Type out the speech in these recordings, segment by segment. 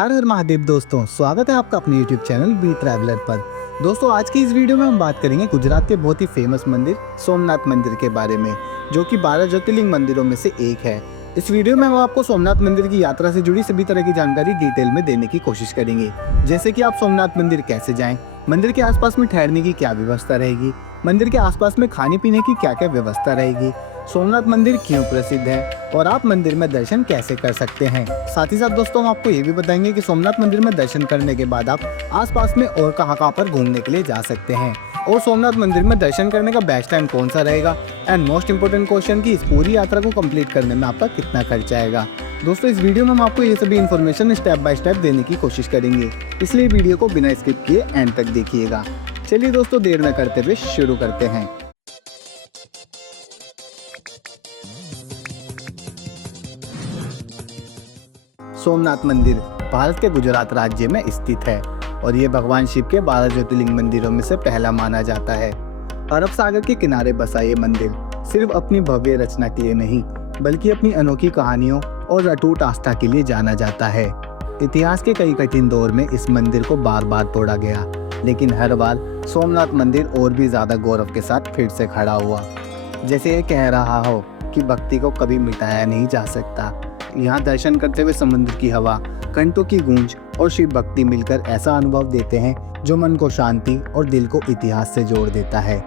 हर हर महादेव दोस्तों, स्वागत है आपका अपने YouTube चैनल बी ट्रैवलर पर। दोस्तों आज की इस वीडियो में हम बात करेंगे गुजरात के बहुत ही फेमस मंदिर सोमनाथ मंदिर के बारे में, जो कि 12 ज्योतिर्लिंग मंदिरों में से एक है। इस वीडियो में हम आपको सोमनाथ मंदिर की यात्रा से जुड़ी सभी तरह की जानकारी डिटेल में देने की कोशिश करेंगे, जैसे कि आप सोमनाथ मंदिर कैसे जाएं, मंदिर के आसपास में ठहरने की क्या व्यवस्था रहेगी, मंदिर के आसपास में खाने पीने की क्या क्या व्यवस्था रहेगी, सोमनाथ मंदिर क्यों प्रसिद्ध है और आप मंदिर में दर्शन कैसे कर सकते हैं। साथ ही साथ दोस्तों हम आपको ये भी बताएंगे कि सोमनाथ मंदिर में दर्शन करने के बाद आप आसपास में और कहां पर घूमने के लिए जा सकते हैं, और सोमनाथ मंदिर में दर्शन करने का बेस्ट टाइम कौन सा रहेगा, एंड मोस्ट इंपोर्टेंट क्वेश्चन की इस पूरी यात्रा को कंप्लीट करने में आपका कितना खर्च आएगा। दोस्तों इस वीडियो में हम आपको ये सभी इन्फॉर्मेशन स्टेप बाय स्टेप देने की कोशिश करेंगे, इसलिए वीडियो को बिना स्किप किए एंड तक देखिएगा। चलिए दोस्तों देर न करते हुए शुरू करते हैं। सोमनाथ मंदिर भारत के गुजरात राज्य में स्थित है और ये भगवान शिव के 12 ज्योतिर्लिंग मंदिरों में से पहला माना जाता है। अरब सागर के किनारे बसा ये मंदिर सिर्फ अपनी भव्य रचना के लिए नहीं, बल्कि अपनी अनोखी कहानियों और अटूट आस्था के लिए जाना जाता है। इतिहास के कई कठिन दौर में इस मंदिर को बार बार तोड़ा गया, लेकिन हर बार सोमनाथ मंदिर और भी ज्यादा गौरव के साथ फिर से खड़ा हुआ। जैसे ये कह रहा हो कि भक्ति को कभी मिटाया नहीं जा सकता। यहाँ दर्शन करते हुए समुद्र की हवा, घंटों की गूंज और शिव भक्ति मिलकर ऐसा अनुभव देते हैं जो मन को शांति और दिल को इतिहास से जोड़ देता है।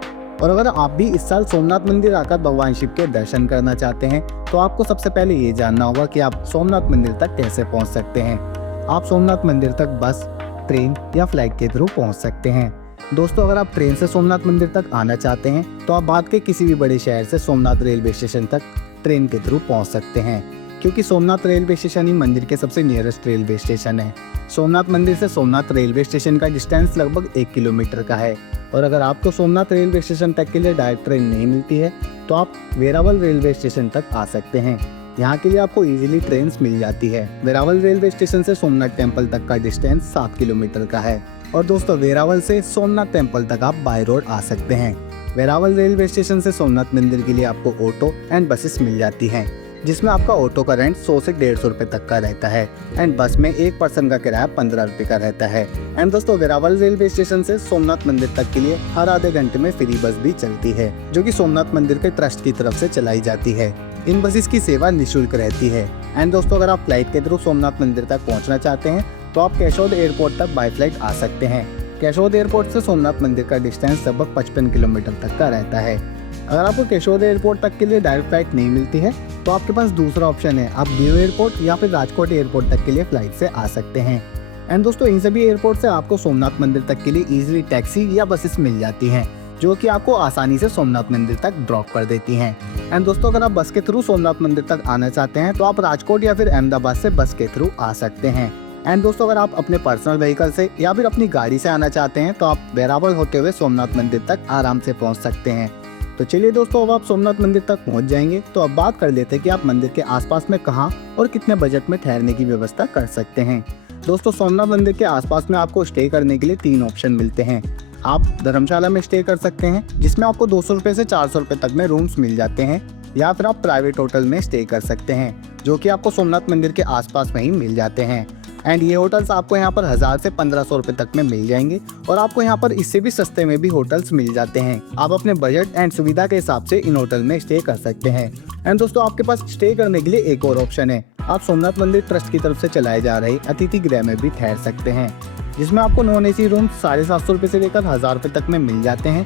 और अगर आप भी इस साल सोमनाथ मंदिर आकर भगवान शिव के दर्शन करना चाहते हैं, तो आपको सबसे पहले ये जानना होगा कि आप सोमनाथ मंदिर तक कैसे पहुँच सकते हैं। आप सोमनाथ मंदिर तक बस, ट्रेन या फ्लाइट के थ्रू पहुँच सकते हैं। दोस्तों अगर आप ट्रेन से सोमनाथ मंदिर तक आना चाहते हैं, तो आप भारत के किसी भी बड़े शहर से सोमनाथ रेलवे स्टेशन तक ट्रेन के थ्रू पहुँच सकते हैं, क्योंकि सोमनाथ रेलवे स्टेशन ही मंदिर के सबसे नियरेस्ट रेलवे स्टेशन है। सोमनाथ मंदिर से सोमनाथ रेलवे स्टेशन का डिस्टेंस लगभग 1 किलोमीटर का है। और अगर आपको सोमनाथ रेलवे स्टेशन तक के लिए डायरेक्ट ट्रेन नहीं मिलती है, तो आप वेरावल रेलवे स्टेशन तक आ सकते हैं। यहाँ के लिए आपको इजीली ट्रेन मिल जाती है। वेरावल रेलवे स्टेशन से सोमनाथ टेम्पल तक का डिस्टेंस 7 किलोमीटर का है। और दोस्तों वेरावल से सोमनाथ टेम्पल तक आप बाय रोड आ सकते हैं। वेरावल रेलवे स्टेशन से सोमनाथ मंदिर के लिए आपको ऑटो एंड बसेस मिल जाती हैं, जिसमें आपका ऑटो का रेंट 100 से 150 रुपए तक का रहता है, एंड बस में एक पर्सन का किराया 15 रुपए का रहता है। एंड दोस्तों वेरावल रेलवे स्टेशन से सोमनाथ मंदिर तक के लिए हर आधे घंटे में फ्री बस भी चलती है, जो कि सोमनाथ मंदिर के ट्रस्ट की तरफ से चलाई जाती है। इन बसेस की सेवा निःशुल्क रहती है। एंड दोस्तों अगर आप फ्लाइट के थ्रू सोमनाथ मंदिर तक पहुँचना चाहते हैं, तो आप केशोद एयरपोर्ट तक बाय फ्लाइट आ सकते हैं। केशोद एयरपोर्ट से सोमनाथ मंदिर का डिस्टेंस लगभग 55 किलोमीटर तक का रहता है। अगर आपको केशोद एयरपोर्ट तक के लिए डायरेक्ट फ्लाइट नहीं मिलती है, तो आपके पास दूसरा ऑप्शन है, आप दीव एयरपोर्ट या फिर राजकोट एयरपोर्ट तक के लिए फ्लाइट से आ सकते हैं। एंड दोस्तों इन सभी एयरपोर्ट से आपको सोमनाथ मंदिर तक के लिए इजीली टैक्सी या बसेस मिल जाती हैं, जो कि आपको आसानी से सोमनाथ मंदिर तक ड्रॉप कर देती हैं। एंड दोस्तों अगर आप बस के थ्रू सोमनाथ मंदिर तक आना चाहते हैं, तो आप राजकोट या फिर अहमदाबाद से बस के थ्रू आ सकते हैं। एंड दोस्तों अगर आप अपने पर्सनल व्हीकल से या फिर अपनी गाड़ी से आना चाहते हैं, तो आप वेरावल होते हुए सोमनाथ मंदिर तक आराम से पहुंच सकते हैं। तो चलिए दोस्तों अब आप सोमनाथ मंदिर तक पहुंच जाएंगे, तो अब बात कर लेते हैं कि आप मंदिर के आसपास में कहां और कितने बजट में ठहरने की व्यवस्था कर सकते हैं। दोस्तों सोमनाथ मंदिर के आसपास में आपको स्टे करने के लिए 3 ऑप्शन मिलते हैं। आप धर्मशाला में स्टे कर सकते हैं, जिसमें आपको 200 रुपये से 400 रुपये तक में रूम्स मिल जाते हैं, या फिर आप प्राइवेट होटल में स्टे कर सकते हैं, जो कि आपको सोमनाथ मंदिर के आसपास में ही मिल जाते हैं। एंड ये होटल्स आपको यहाँ पर 1000 से 1500 रुपये तक में मिल जाएंगे, और आपको यहाँ पर इससे भी सस्ते में भी होटल्स मिल जाते हैं। आप अपने बजट एंड सुविधा के हिसाब से इन होटल में स्टे कर सकते हैं। एंड दोस्तों आपके पास स्टे करने के लिए एक और ऑप्शन है, आप सोमनाथ मंदिर ट्रस्ट की तरफ से चलाए जा रहे अतिथि गृह में भी ठहर सकते हैं, जिसमें आपको नॉन AC रूम 750 रुपये से लेकर 1000 रुपये तक में मिल जाते हैं।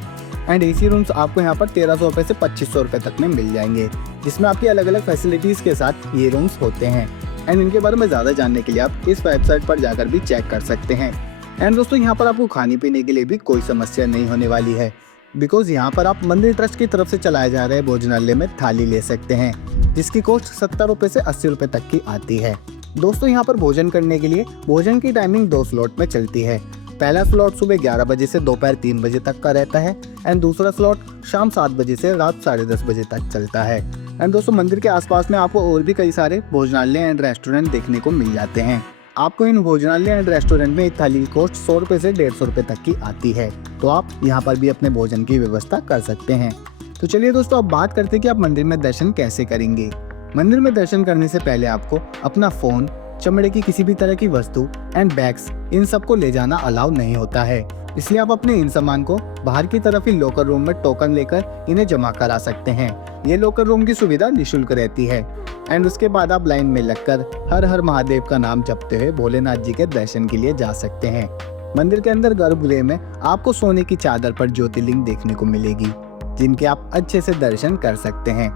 एंड AC रूम्स आपको यहाँ पर 1300 रुपये से 2500 रुपये तक में मिल जाएंगे, जिसमें आपकी अलग अलग फैसिलिटीज़ के साथ ये रूम्स होते हैं। एंड इनके बारे में ज़्यादा जानने के लिए आप इस वेबसाइट पर जाकर भी चेक कर सकते हैं। एंड दोस्तों यहाँ पर आपको खाने पीने के लिए भी कोई समस्या नहीं होने वाली है, बिकॉज यहाँ पर आप मंदिर ट्रस्ट की तरफ से चलाए जा रहे भोजनालय में थाली ले सकते हैं, जिसकी कॉस्ट 70 रुपये से 80 रुपये तक की आती है। दोस्तों यहाँ पर भोजन करने के लिए भोजन की टाइमिंग 2 स्लॉट में चलती है। पहला स्लॉट सुबह 11 बजे से दोपहर 3 बजे तक का रहता है, एंड दूसरा स्लॉट शाम 7 बजे से रात 10:30 बजे तक चलता है। एंड दोस्तों मंदिर के आसपास में आपको और भी कई सारे भोजनालय एंड रेस्टोरेंट देखने को मिल जाते हैं। आपको इन भोजनालय एंड रेस्टोरेंट में एक थाली की कॉस्ट 100 रुपये से 150 रुपये तक की आती है, तो आप यहाँ पर भी अपने भोजन की व्यवस्था कर सकते हैं। तो चलिए दोस्तों अब बात करते हैं कि आप मंदिर में दर्शन कैसे करेंगे। मंदिर में दर्शन करने से पहले आपको अपना फ़ोन चमड़े की किसी भी तरह की वस्तु एंड बैग्स इन सब को ले जाना अलाउ नहीं होता है। इसलिए आप अपने इन सामान को बाहर की तरफ ही लॉकर रूम में टोकन लेकर इन्हें जमा करा सकते हैं। ये लॉकर रूम की सुविधा निःशुल्क रहती है एंड उसके बाद आप लाइन में लगकर हर हर महादेव का नाम जपते हुए भोलेनाथ जी के दर्शन के लिए जा सकते हैं। मंदिर के अंदर गर्भगृह में आपको सोने की चादर पर ज्योतिर्लिंग देखने को मिलेगी, जिनके आप अच्छे से दर्शन कर सकते हैं।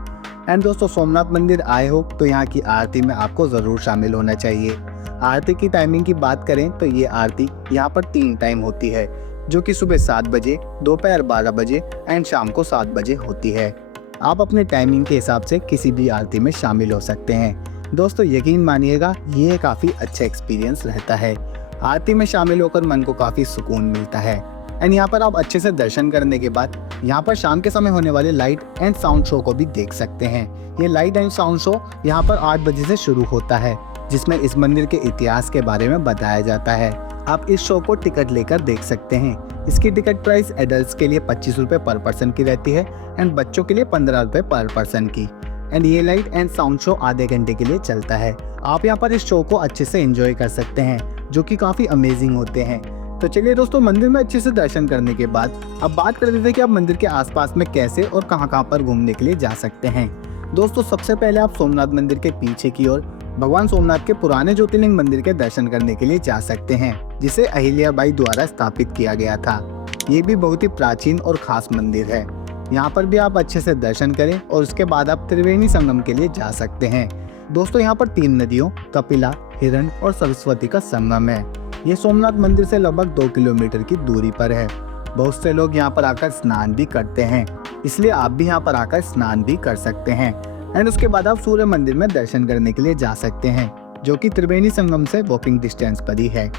एंड दोस्तों, सोमनाथ मंदिर आए हो तो यहाँ की आरती में आपको जरूर शामिल होना चाहिए। आरती की टाइमिंग की बात करें तो ये आरती यहाँ पर 3 टाइम होती है, जो कि सुबह 7 बजे, दोपहर 12 बजे एंड शाम को 7 बजे होती है। आप अपने टाइमिंग के हिसाब से किसी भी आरती में शामिल हो सकते हैं। दोस्तों यकीन मानिएगा, ये काफ़ी अच्छा एक्सपीरियंस रहता है। आरती में शामिल होकर मन को काफ़ी सुकून मिलता है एंड यहाँ पर आप अच्छे से दर्शन करने के बाद यहाँ पर शाम के समय होने वाले लाइट एंड साउंड शो को भी देख सकते हैं। ये लाइट एंड साउंड शो यहाँ पर 8 बजे से शुरू होता है, जिसमें इस मंदिर के इतिहास के बारे में बताया जाता है। आप इस शो को टिकट लेकर देख सकते हैं। इसकी टिकट प्राइस एडल्ट्स के लिए 25 रुपये पर पर्सन की रहती है एंड बच्चों के लिए 15 रुपये पर पर्सन की। एंड ये लाइट एंड साउंड शो आधे घंटे के लिए चलता है। आप यहाँ पर इस शो को अच्छे से एंजॉय कर सकते हैं, जो कि काफ़ी अमेजिंग होते हैं। तो चलिए दोस्तों, मंदिर में अच्छे से दर्शन करने के बाद अब बात कर लेते हैं कि आप मंदिर के आसपास में कैसे और कहां पर घूमने के लिए जा सकते हैं। दोस्तों सबसे पहले आप सोमनाथ मंदिर के पीछे की ओर भगवान सोमनाथ के पुराने ज्योतिर्लिंग मंदिर के दर्शन करने के लिए जा सकते हैं, जिसे अहिल्याबाई द्वारा स्थापित किया गया था। ये भी बहुत ही प्राचीन और खास मंदिर है। यहाँ पर भी आप अच्छे से दर्शन करें और उसके बाद आप त्रिवेणी संगम के लिए जा सकते हैं। दोस्तों यहाँ पर 3 नदियों कपिला, हिरण और सरस्वती का संगम है। ये सोमनाथ मंदिर से लगभग 2 किलोमीटर की दूरी पर है। बहुत से लोग यहाँ पर आकर स्नान भी करते हैं, इसलिए आप भी यहाँ पर आकर स्नान भी कर सकते हैं। एंड उसके बाद आप सूर्य मंदिर में दर्शन करने के लिए जा सकते हैं, जो कि त्रिवेणी संगम से वॉकिंग डिस्टेंस पर ही है।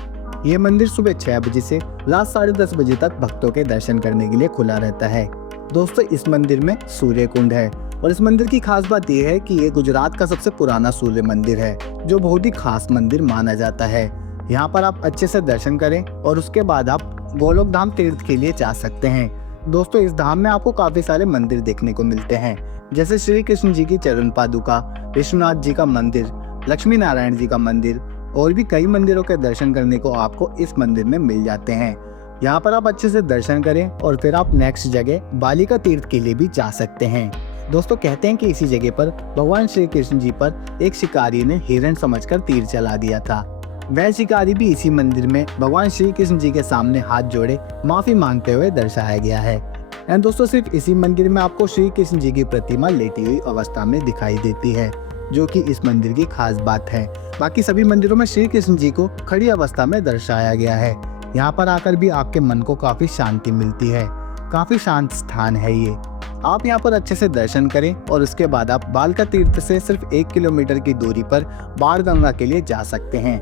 ये मंदिर सुबह 6 बजे से रात 10:30 बजे तक भक्तों के दर्शन करने के लिए खुला रहता है। दोस्तों इस मंदिर में सूर्य कुंड है और इस मंदिर की खास बात यह है कि ये गुजरात का सबसे पुराना सूर्य मंदिर है, जो बहुत ही खास मंदिर माना जाता है। यहाँ पर आप अच्छे से दर्शन करें और उसके बाद आप गोलोक धाम तीर्थ के लिए जा सकते हैं। दोस्तों इस धाम में आपको काफी सारे मंदिर देखने को मिलते हैं, जैसे श्री कृष्ण जी की चरण पादुका, विश्वनाथ जी का मंदिर, लक्ष्मी नारायण जी का मंदिर और भी कई मंदिरों के दर्शन करने को आपको इस मंदिर में मिल जाते हैं। यहाँ पर आप अच्छे से दर्शन करें और फिर आप नेक्स्ट जगह बालिका तीर्थ के लिए भी जा सकते हैं। दोस्तों कहते हैं कि इसी जगह पर भगवान श्री कृष्ण जी पर एक शिकारी ने हिरण समझकर तीर चला दिया था। वह शिकारी भी इसी मंदिर में भगवान श्री कृष्ण जी के सामने हाथ जोड़े माफी मांगते हुए दर्शाया गया है। एंड दोस्तों सिर्फ इसी मंदिर में आपको श्री कृष्ण जी की प्रतिमा लेटी हुई अवस्था में दिखाई देती है, जो कि इस मंदिर की खास बात है। बाकी सभी मंदिरों में श्री कृष्ण जी को खड़ी अवस्था में दर्शाया गया है। यहाँ पर आकर भी आपके मन को काफी शांति मिलती है। काफी शांत स्थान है ये। आप यहाँ पर अच्छे से दर्शन करें और उसके बाद आप बालिका तीर्थ से सिर्फ 1 किलोमीटर की दूरी पर बाण गंगा के लिए जा सकते हैं।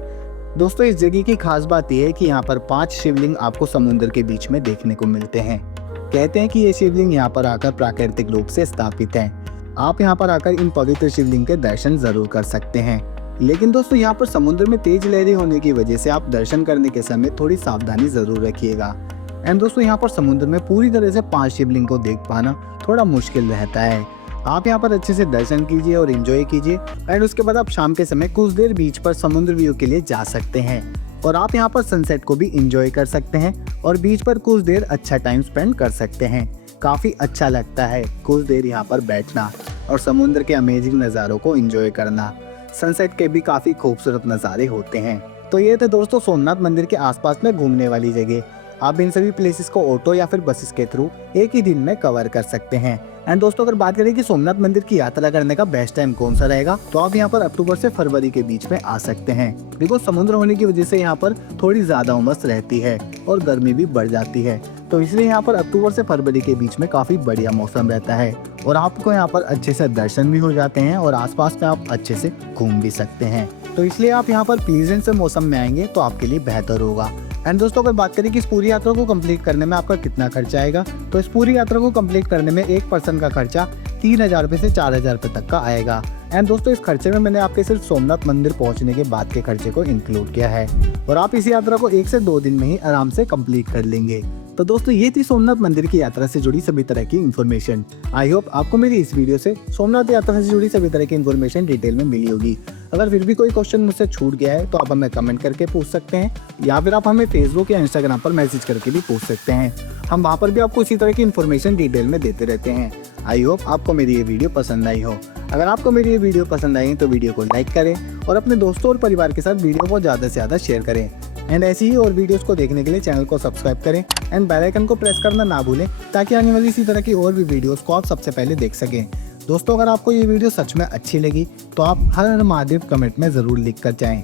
दोस्तों इस जगह की खास बात यह है कि यहाँ पर 5 शिवलिंग आपको समुद्र के बीच में देखने को मिलते हैं। कहते हैं कि ये शिवलिंग यहाँ पर आकर प्राकृतिक रूप से स्थापित हैं। आप यहाँ पर आकर इन पवित्र शिवलिंग के दर्शन जरूर कर सकते हैं। लेकिन दोस्तों यहाँ पर समुद्र में तेज लहरें होने की वजह से आप दर्शन करने के समय थोड़ी सावधानी जरूर रखिएगा। एंड दोस्तों यहाँ पर समुद्र में पूरी तरह से 5 शिवलिंग को देख पाना थोड़ा मुश्किल रहता है। आप यहाँ पर अच्छे से दर्शन कीजिए और एंजॉय कीजिए। एंड उसके बाद आप शाम के समय कुछ देर बीच पर समुद्र व्यू के लिए जा सकते हैं और आप यहाँ पर सनसेट को भी एंजॉय कर सकते हैं और बीच पर कुछ देर अच्छा टाइम स्पेंड कर सकते हैं। काफी अच्छा लगता है कुछ देर यहाँ पर बैठना और समुद्र के अमेजिंग नज़ारों को एंजॉय करना। सनसेट के भी काफी खूबसूरत नज़ारे होते हैं। तो ये थे दोस्तों सोमनाथ मंदिर के आसपास में घूमने वाली जगह। आप इन सभी प्लेसेस को ऑटो या फिर बसेस के थ्रू एक ही दिन में कवर कर सकते हैं। एंड दोस्तों अगर बात करें कि सोमनाथ मंदिर की यात्रा करने का बेस्ट टाइम कौन सा रहेगा, तो आप यहाँ पर अक्टूबर से फरवरी के बीच में आ सकते हैं। बिकॉज समुद्र होने की वजह से यहाँ पर थोड़ी ज्यादा उमस रहती है और गर्मी भी बढ़ जाती है, तो इसलिए यहाँ पर अक्टूबर से फरवरी के बीच में काफी बढ़िया मौसम रहता है और आपको यहाँ पर अच्छे से दर्शन भी हो जाते हैं और आसपास में आप अच्छे से घूम भी सकते हैं। तो इसलिए आप यहाँ पर प्लीजेंट से मौसम में आएंगे तो आपके लिए बेहतर होगा। एंड दोस्तों अगर बात करें कि इस पूरी यात्रा को कंप्लीट करने में आपका कितना खर्चा आएगा, तो इस पूरी यात्रा को कंप्लीट करने में एक पर्सन का खर्चा 3000 रुपये से 4000 रुपये तक का आएगा। एंड दोस्तों इस खर्चे में मैंने आपके सिर्फ सोमनाथ मंदिर पहुंचने के बाद के खर्चे को इंक्लूड किया है और आप इस यात्रा को 1 से 2 दिन में ही आराम से कंप्लीट कर लेंगे। तो दोस्तों ये थी सोमनाथ मंदिर की यात्रा से जुड़ी सभी तरह की इन्फॉर्मेशन। आई होप आपको मेरी इस वीडियो से सोमनाथ यात्रा से जुड़ी सभी तरह की इन्फॉर्मेशन डिटेल में मिली होगी। अगर फिर भी कोई क्वेश्चन मुझसे छूट गया है तो आप हमें कमेंट करके पूछ सकते हैं, या फिर आप हमें फेसबुक या इंस्टाग्राम पर मैसेज करके भी पूछ सकते हैं। हम वहाँ पर भी आपको इसी तरह की इन्फॉर्मेशन डिटेल में देते रहते हैं। आई होप आपको मेरी ये वीडियो पसंद आई हो। अगर आपको मेरी ये वीडियो पसंद आई तो वीडियो को लाइक करें और अपने दोस्तों और परिवार के साथ वीडियो को ज़्यादा से ज़्यादा शेयर करें। एंड ऐसी ही और वीडियोस को देखने के लिए चैनल को सब्सक्राइब करें एंड बेल आइकन को प्रेस करना ना भूलें, ताकि आने वाली इसी तरह की और भी वीडियोस को आप सबसे पहले देख सकें। दोस्तों, अगर आपको ये वीडियो सच में अच्छी लगी तो आप हर हर महादेव कमेंट में ज़रूर लिख कर जाएँ।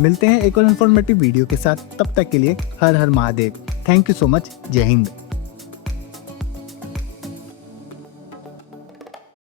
मिलते हैं एक और इन्फॉर्मेटिव वीडियो के साथ, तब तक के लिए हर हर Mahadev. Thank you so much. जय हिंद।